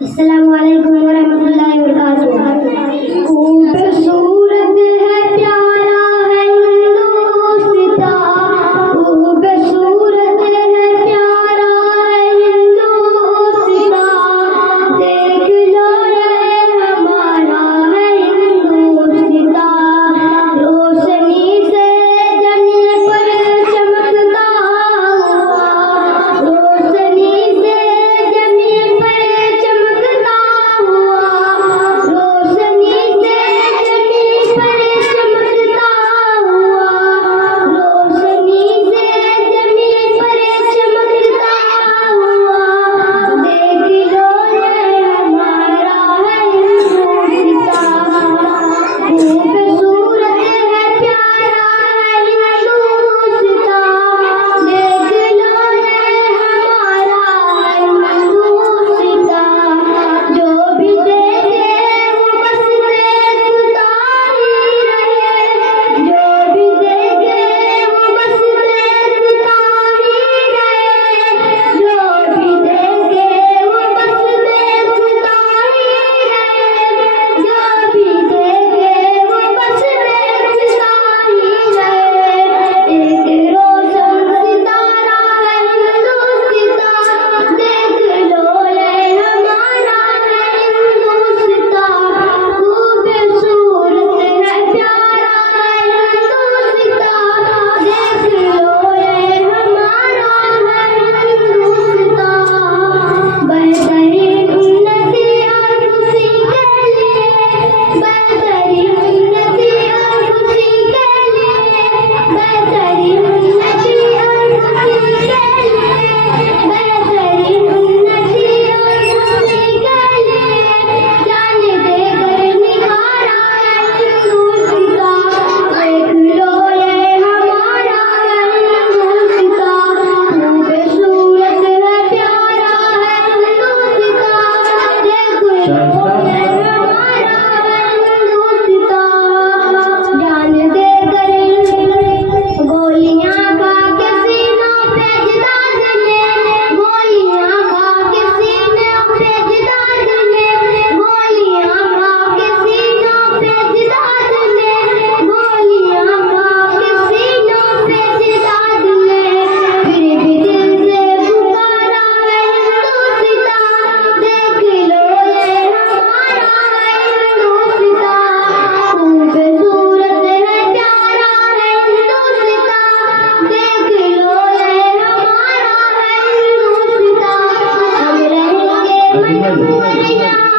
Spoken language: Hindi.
अस्सलाम वालेकुम वरहमतुल्लाहि वबरकातुहू। खूबसूरत है प्यारा है हिंदुस्तान, खूबसूरत है प्यारा है हिंदुस्तान, देख लो ये हमारा है हिंदुस्तान। रोशनी से जमीन पर चमकता हुआ, रोशनी से जमीन पर चमकता हुआ, रोशनी से जमीन पर चमकता हुआ, रोशनी से जमीन पर चमकता हुआ, देख लो ये हमारा है हिंदुस्तान। खूबसूरत है प्यारा है हिंदुस्तान, देख लो ये हमारा है हिंदुस्तान। जो भी देखे वो बस देखता ही रहे, जो भी देखे वो बस देखता ही रहे, जो भी देखे वो बस देखता ही रहे, जो भी देखे वो बस देखता ही रहे। एक रोशन सितारा है हिंदुस्तान, देख लो ये हमारा है हिंदुस्तान। खूबसूरत है प्यारा है हिंदुस्तान, देख लो ये हमारा है हिंदुस्तान। बेहतरीन उन्नति और खुशी के लिए, बेहतरीन उन्नति और खुशी के लिए, बेहतरीन उन्नति और खुशी के लिए, बेहतरीन उन्नति और खुशी के लिए, जान देकर निखारा है हिंदुस्तान। देख लो ये हमारा है हिंदुस्तान। खूबसूरत है प्यारा है हिंदुस्तान, देख लो ये हमारा है हिंदुस्तान। जान देकर गोलियां खा के सीनों पे जिदा जले, गोलियां खा के सीनों पे जिदा जले, गोलियां खा के सीनों पे जिदा जले, गोलियां खा के सीनों पे जिदा जले, फिर भी दिल से पुकारा है हिंदुस्तान। देख लो ये हमारा है हिंदुस्तान। खूबसूरत है प्यारा है हिंदुस्तान, देख लो ये हमारा है हिंदुस्तान। हम रहेंगे मजबूर यहाँ